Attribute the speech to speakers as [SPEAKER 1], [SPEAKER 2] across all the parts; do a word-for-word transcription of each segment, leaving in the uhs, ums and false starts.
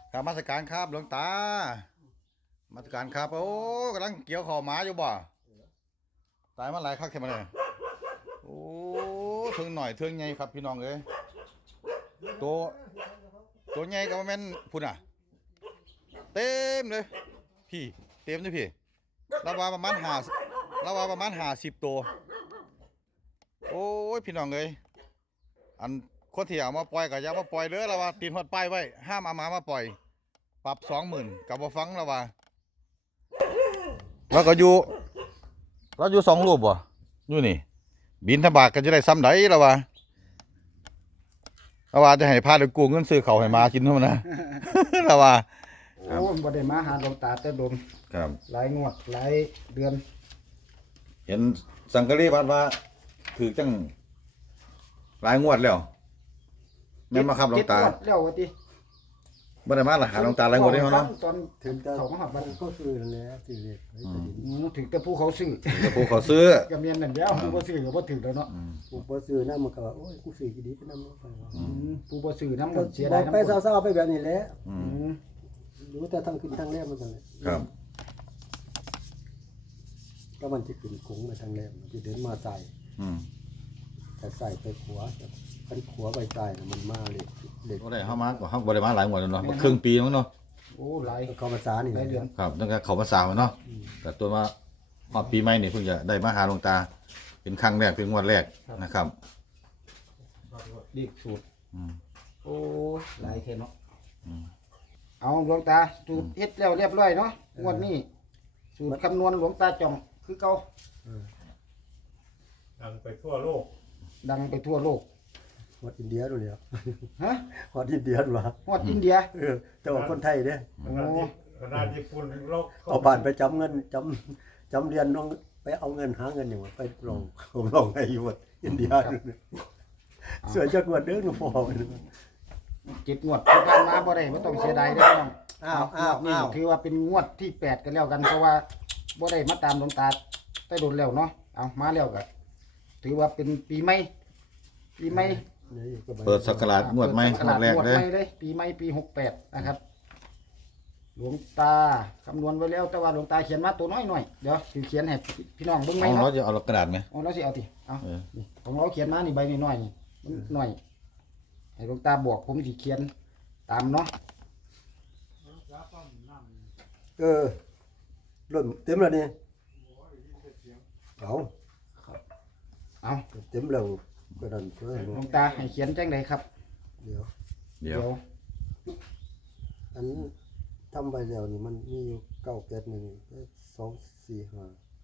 [SPEAKER 1] ครับมาสการครับหลวงตามาสการครับโอ้กำลังเกี่ยวข้าวหมาอยู่บ่ตายมาหลายคักแค่มาเลยโอ้เทิงหน่อยเทิงใหญ่ครับพี่น้องเอ้ยตัวตัวใหญ่ก็แม่นพุ่นอ่ะเต็มเลยพี่เต็มเลยพี่เราว่าประมาณห้าเราว่าประมาณห้าสิบตัวโอ้ยพี่น้องเอ้ยอันคนที่เอามาปล่อยก็อย่ามาปล่อยเด้อเราว่าตีนหอดป้ายไว้ห้ามเอาหมามาปล่อยปรับสองหมื่นกับบ่ฟังแล้วว่าแล้วก็อยู่เราอยู่สองรูปบ่อยู่นี่บินทบาทก็จะได้ซ้ำไดแล้วว่าแล้วว่าจะให้พาไปกู้เงินซื้อข้าวให้หมากินเท่านั้นนะ แล้วว่า
[SPEAKER 2] โอ้บ่ได้มาหาหลวงตาแต่โดน
[SPEAKER 1] ครับ
[SPEAKER 2] หลายงวดหลายเดือน
[SPEAKER 1] เห็นสังกะรีวัดว่าถือจังหลายงวดแล้วแม่นมาครับหลวงตา
[SPEAKER 2] เจ็ดงวดแล้วว่าติ
[SPEAKER 1] บ่ได้มาล่ะหาหลวงตาหลายงวดเด้เฮาเนาะ
[SPEAKER 2] ตอนถึงเขามาหอดบ้าน
[SPEAKER 3] ก็คือนั่นแหละที่เรียกไว้แต่ดิน
[SPEAKER 2] อืมถึงแต่ผู้เขาซื้อ
[SPEAKER 1] แต่ผู้เขาซื้อ
[SPEAKER 2] ก็แม่นนั่นแล้วผู้บ่ซื้อก็บ่ถึงแล้วเนาะ
[SPEAKER 3] ผู้บ่ซื้อน้ำมันก็ว่าโอ้ยกูซื้อกี่ดีไปน้ำมันไปว่า
[SPEAKER 2] อืมผู้บ่ซื้อนำ
[SPEAKER 3] ก็
[SPEAKER 2] เสีย
[SPEAKER 3] บ
[SPEAKER 2] ดา
[SPEAKER 3] อย ก
[SPEAKER 2] นำ
[SPEAKER 3] ไปเศร้าๆไปแบบนี้แหละ
[SPEAKER 1] อื
[SPEAKER 2] อื
[SPEAKER 1] ม
[SPEAKER 2] ม
[SPEAKER 3] รู้แต่ทั้งขึ้นทั้งแรมมันกันเลย
[SPEAKER 1] ครับ
[SPEAKER 3] ก็มันจะขึ้นคุ้งไปทั้งแรมจะเดินมาใส่
[SPEAKER 1] อืม
[SPEAKER 3] แต่ใส่ไปขวาคันขวาไปใส่น่ะมันมาเล็กเล็ก
[SPEAKER 1] บ่ได้เฮามาก็เฮาบ่ได้มาหลายงวดแล้วเนาะครึ่งปีมั้งเนาะ
[SPEAKER 2] โอ้หลาย
[SPEAKER 3] เข้าภาษานี่
[SPEAKER 2] หลายเดือน
[SPEAKER 1] ครับตั้งแต่เข้าพรรษามาเนาะแต่ตัวมาฮอดปีใหม่นี่เพิ่งจะได้มาหาหลวงตาเป็นครั้งแรกเป็นงวดแรกนะครับ
[SPEAKER 2] ดีสูตร
[SPEAKER 1] อืม
[SPEAKER 2] โอ้หลายแค่เนาะ
[SPEAKER 1] อืม
[SPEAKER 2] เอาหลวงตาสูตรเฮ็ดแล้วเรียบร้อยเนาะงวดนี้สูตรคำนวณหลวงตาจ่องคือเก่า
[SPEAKER 4] ดังไปทั่วโลก
[SPEAKER 2] ดังไปทั่วโลก
[SPEAKER 3] ฮอดอินเดียดูแล้ว
[SPEAKER 2] ฮะ
[SPEAKER 3] ฮอดอินเดียดูว่า
[SPEAKER 2] ฮอดอินเดีย
[SPEAKER 3] เออแต่ว่าคนไทยเด้
[SPEAKER 4] ขนาดญี่ขนาดญี่ปุ่นโลก
[SPEAKER 3] เอาบ้านไปจำเงินจำจำเรียนน้องไปเอาเงินหาเงินอย่างว่าไปลองผมลองให้อยู่วัดอินเดียสวยจักงวดเด้อหนูพ่อ
[SPEAKER 2] เจ็ดงวดที่ผ่านมาบ่ได้บ่ต้องเสียดายเด้อพี่น้อง
[SPEAKER 3] อ้าวอ้าว
[SPEAKER 2] นี่
[SPEAKER 3] อ้าว
[SPEAKER 2] ถือว่าเป็นงวดที่แปดกันแล้วกันเพราะว่าบ่ได้มาตามหลวงตาได้โดนแล้วเนาะเอามาแล้วก็ถือว่าเป็นปีใหม่ปีใหม่
[SPEAKER 1] เปิดศักราชงวดใหม่
[SPEAKER 2] เปิ
[SPEAKER 1] งวดแรก
[SPEAKER 2] งวด
[SPEAKER 1] เลย
[SPEAKER 2] ใหม่เลยปีใหม่ปีหกแปดนะครับ หลวงตาคำนวณไว้แล้วแต่ว่าหลวงตาเขียนมาตัวน้อยหน่อยเดี๋ยวสิเขียนให้พี่น้องเบิ่งไหม
[SPEAKER 1] เอาเรา
[SPEAKER 2] เนาะ
[SPEAKER 1] จะเอากระดาษไหม
[SPEAKER 2] เอาแล้วสิเอาติเอา
[SPEAKER 1] เออ
[SPEAKER 2] นี่ของเราเขียนมานี่ใบน้อยๆนี่มันหน่อยให้หลวงตาบอกผมสิเขียนตามเนาะ
[SPEAKER 3] เออรถเต็มแล้วนี่เอา
[SPEAKER 2] เอา
[SPEAKER 3] เต็มแล้วก็ดันเพื่อ
[SPEAKER 2] หลวงตาให้เขียนจังไดครับ
[SPEAKER 3] เดี๋ยว
[SPEAKER 1] เดี๋ยว
[SPEAKER 3] อันทำไปแล้วนี่มันมีอยู่เก้าแปดหนึ่งสองสี่ห้า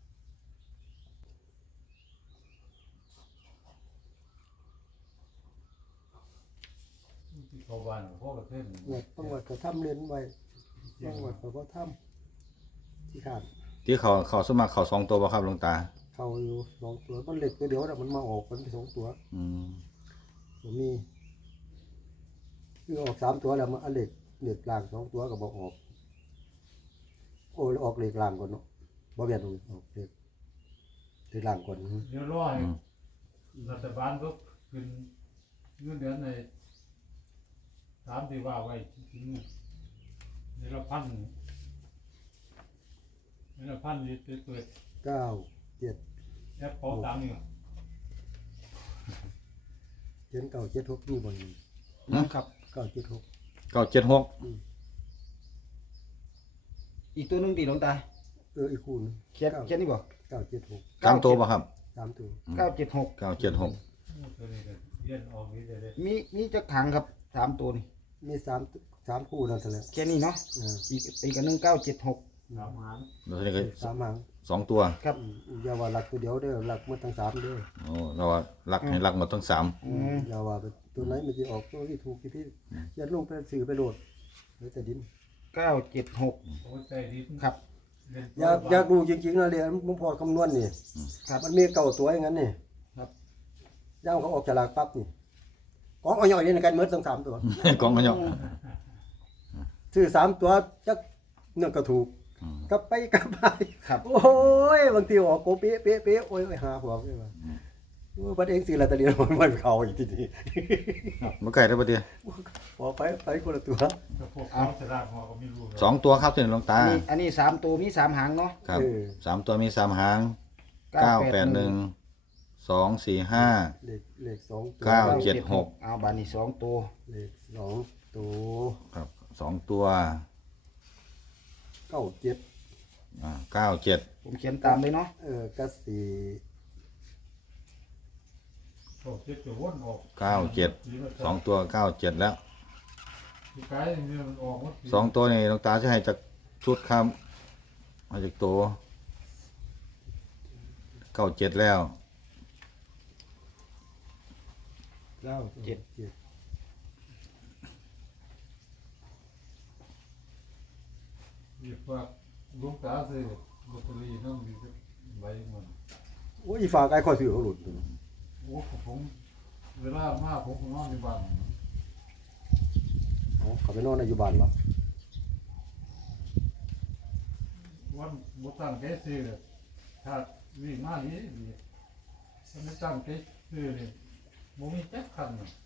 [SPEAKER 4] ชาวบ้านพ่อประเทศ
[SPEAKER 3] เนี่ยต้องวัดก็ทำเรียนไว้ต้องวัดก็บ่ทำที่ขาด
[SPEAKER 1] ที่เขาเขาสมัครเขาสองตัวบ่ครับหลวงตา
[SPEAKER 3] เข้าอยู่สองตัวมันเล็กตัวเดียวนะมันมาออกมันสองตัว
[SPEAKER 1] อืม
[SPEAKER 3] ผมมีคือออกสามตัวแล้วมันอันเล็กเล็กล่างสองตัวก็บอกออกโอ้ยออกเล็กล่างก่อนเนาะบ่เบียดออกเล็กเล็กล่างก่อน
[SPEAKER 4] เดี๋ยวร้อยรัฐบาลก็ขึ้นเงินเดือนในถามที่ว่าไว้ถึงเดือนละพันเดือนละพันนี่เปิด
[SPEAKER 3] เก้าเจ็ด
[SPEAKER 4] แอปเป๋าตังค์นี่
[SPEAKER 3] เจ็ดเก้าเจ็ดหกนี่บน
[SPEAKER 2] นะครับ
[SPEAKER 3] เก้าเจ็ดหก
[SPEAKER 1] เก้าเจ็ดหก
[SPEAKER 2] อีกตัวหนึงติหลวงตา
[SPEAKER 3] เอออีกคู่นึง
[SPEAKER 2] เขียนเขียนนี่บ่
[SPEAKER 3] เก้าเจ็ดหก
[SPEAKER 1] สามตัวบ่ครับ
[SPEAKER 3] สามตัว
[SPEAKER 2] เก้าเจ็ดหก
[SPEAKER 1] เก้าเจ็ดหก
[SPEAKER 4] ตัวนี้ก็เรียนออกนี่เลย
[SPEAKER 2] มีมีจักถังครับสามตัวนี่
[SPEAKER 3] มีสามสามคู่นั่นแหละ
[SPEAKER 2] แค่นี้เนาะ
[SPEAKER 3] เออ
[SPEAKER 2] อีกอีกอันหนึงเก้าเจ็ดหก
[SPEAKER 4] สามหาร
[SPEAKER 1] แล้วทีนี้ก็
[SPEAKER 3] สามหาง
[SPEAKER 1] สองตัว
[SPEAKER 2] ครับ
[SPEAKER 3] อืมอย่าว่าหลักตัวเดียวเด้อหลักมันทั้งสามเด้อ
[SPEAKER 1] โอ้เราว่ารักให้รักหมดทั้งสาม
[SPEAKER 2] อืม
[SPEAKER 3] อย่าว่าไปตัวไหนมันจะออกตัวที่ถูกที่พี่อย่าลงไปสื่อไปโหลดไว้แต่ดิน
[SPEAKER 2] เก้าเจ็ดหก
[SPEAKER 4] โอ้ใจดี
[SPEAKER 2] ครับ
[SPEAKER 3] อยากอยากดูจริงๆนะเรียนมึงพอคำนวณนี่
[SPEAKER 2] ครับ
[SPEAKER 3] มันมีเก่าตัวอย่างนั้นนี่
[SPEAKER 2] ครับ
[SPEAKER 3] ย่างเขาออกฉลากปั๊บนี่กองเอาย่อยในกันเมื่อทั้งสามตัว
[SPEAKER 1] กองกันเนาะ
[SPEAKER 3] ซื้อสามตัวจักเนื่องก็ถูกกลับไปกลับไป
[SPEAKER 2] ครับ
[SPEAKER 3] โอ้ยบางทีออกโกเป๊ะเป๊ะเป๊ะโอ้ยไปหาหัวไปว่าโอ้บัดเองสิละตะเรียนมันมันเขาอีกทีนี้
[SPEAKER 1] บ่ไก่ได้บ่เดีย
[SPEAKER 3] พอไปไปคนละตัว
[SPEAKER 4] แต่พวกเขาจะลากหัวก็ไม่รู้หรอก
[SPEAKER 1] สองตัวครับที่หลวงตา
[SPEAKER 2] อันนี้อันนี้สามตัวมีสามหางเนาะ
[SPEAKER 1] ครับ
[SPEAKER 3] เออ
[SPEAKER 1] สามตัวมีสามหางเก้าแปดหนึ่งสองสี่ห้า
[SPEAKER 3] เลขเลขสองตัว
[SPEAKER 1] เก้า เจ็ดหก
[SPEAKER 2] เอาบานี่สองตัว
[SPEAKER 3] เลขสองตัว
[SPEAKER 1] ครับสองตัว
[SPEAKER 3] เก้าเจ็ด
[SPEAKER 1] อ่าเก้าเจ็ด
[SPEAKER 2] ผมเขียนตามเลยเนาะ
[SPEAKER 3] เออก็สี่
[SPEAKER 4] พวกเจ็ดจะวนออก
[SPEAKER 1] เก้าเจ็ดสองตัวเก้าเจ็ดแล้ว
[SPEAKER 4] ที่ไกลเนี่ยมันออกหมด
[SPEAKER 1] สองตัวนี่หลวงตาจะให้จากชุดครับมาจากตัวเก้าเจ็ดแล้ว
[SPEAKER 2] เก้าเจ็ด
[SPEAKER 3] เจ็ด
[SPEAKER 4] หยิบว่าลูกตาซื้อลอตเตอรี่นั่งดีสักใบมัน
[SPEAKER 3] โอ้ยอีฝากไอ้ข้อสื่อเขาหลุดตัว
[SPEAKER 4] โอ้ผมเวลามากผมก็นอนอยู่บ้าน
[SPEAKER 3] อ๋อเขาไปนอนในอยู่บ้านเหรอ
[SPEAKER 4] วันบุตั้งใจซื้อถ้าวิ่งมานี้ดีถ้าไม่ตั้งใจซื้อเลยบ่มีแจ็คคันน่ะ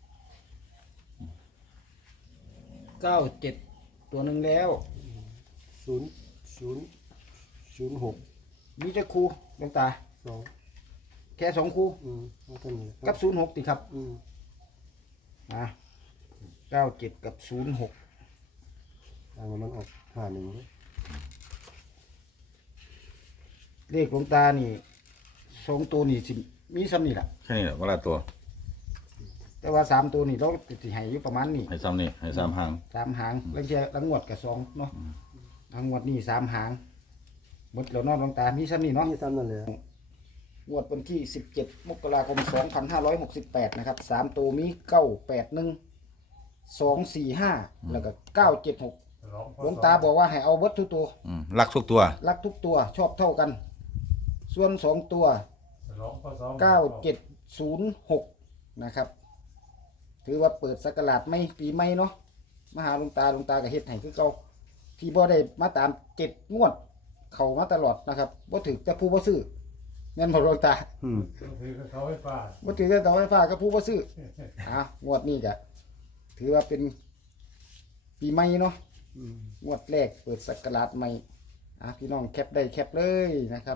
[SPEAKER 2] เก้าเจ็ดตัวหนึ่งแล้ว
[SPEAKER 3] ศูนย์ศูนย์ศูนย์หก
[SPEAKER 2] มีจะครูหลวงตา
[SPEAKER 3] สอง
[SPEAKER 2] แค่สองครู
[SPEAKER 3] อืมเอาเท่านี้
[SPEAKER 2] กับศูนย์หกติครับ
[SPEAKER 3] อืม
[SPEAKER 2] อ่ะเก้าเจ็ดกับศูนย์หก
[SPEAKER 3] ทางมันออกห้าหนึ่งเลย
[SPEAKER 2] เลขหลวงตานี่สองตัวนี่สิมีซ้ำนี่แหละ
[SPEAKER 1] แค่นี้แหละเวลาตัว
[SPEAKER 2] แต่ว่าสามตัวนี่เราสิให้อยู่ประมาณนี้
[SPEAKER 1] ให้ซ้ำนี่ให้ซ้ำหาง
[SPEAKER 2] สามหางแล้วแค่ละงวดกับสองเนาะละงวดนี่สามหางหมดแล้วเนาะหลวงตามีซ้ำนี่เนาะ
[SPEAKER 3] นี่ซ้ำนั่นเลย
[SPEAKER 2] งวดวันที่สิบเจ็ดมกราคมสองพันห้าร้อยหกสิบแปดนะครับสามตัวมีเก้าแปดหนึ่งสองสี่ห้าแล้วก็เก้าเจ็ดหก
[SPEAKER 4] ร้องพอ
[SPEAKER 2] หลวงตาบอกว่าให้เอาเบิดทุกตัว
[SPEAKER 1] อืมรักทุกตัว
[SPEAKER 2] รักทุกตัวชอบเท่ากัน ส่วนสองตัว
[SPEAKER 4] ร้องพอสอง
[SPEAKER 2] เก้าเจ็ดศูนย์หกนะครับ ถือว่าเปิดสักราชไม่ปีไม่เนาะมาหาหลวงตาหลวงตากับเฮ็ดให้คือเก่าที่บ่ได้มาตามเจ็ดงวด เข้ามาตลอดนะครับบ่ถือแต่ผู้บ่ซื้อแม่นบ่หลวงตา
[SPEAKER 3] อืม
[SPEAKER 4] ถือกับเขาไฟฟ้า
[SPEAKER 2] บ่ถือแต่เสาไฟฟ้ากับผู้บ่ซื้ออ่ะงวดนี้ก็ถือว่าเป็นปีใหม่เนาะ
[SPEAKER 3] อืม
[SPEAKER 2] งวดแรกเปิดสักราชใหม่อ่ะพี่น้องแคปได้แคปเลยนะครับ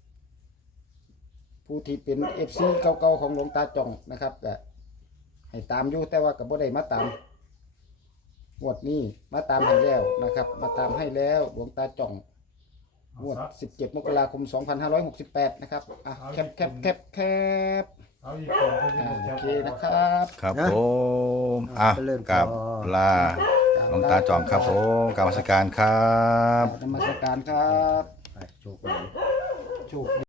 [SPEAKER 2] ผู้ที่เป็น เอฟ ซี เก่าๆของหลวงตาจ่องนะครับก็ให้ตามอยู่แต่ว่าก็บ่ได้มาตามงวดนี้มาตามให้แล้วนะครับ มาตามให้แล้วหลวงตาจ่องงวดสิบเจ็ดมกราคมสองพันห้าร้อยหกสิบแปดนะครับอ่ะแคปแคปแคปแคป
[SPEAKER 4] เอาอีกคนที่
[SPEAKER 2] อ่า
[SPEAKER 4] จะ
[SPEAKER 2] โอเคนะครับ
[SPEAKER 1] ครับผมอ่ะกับลาหลวงตาจอมครับผมกรรมสการครับ
[SPEAKER 2] นมัสการครับ
[SPEAKER 3] ไปโชคดี
[SPEAKER 2] โชคดี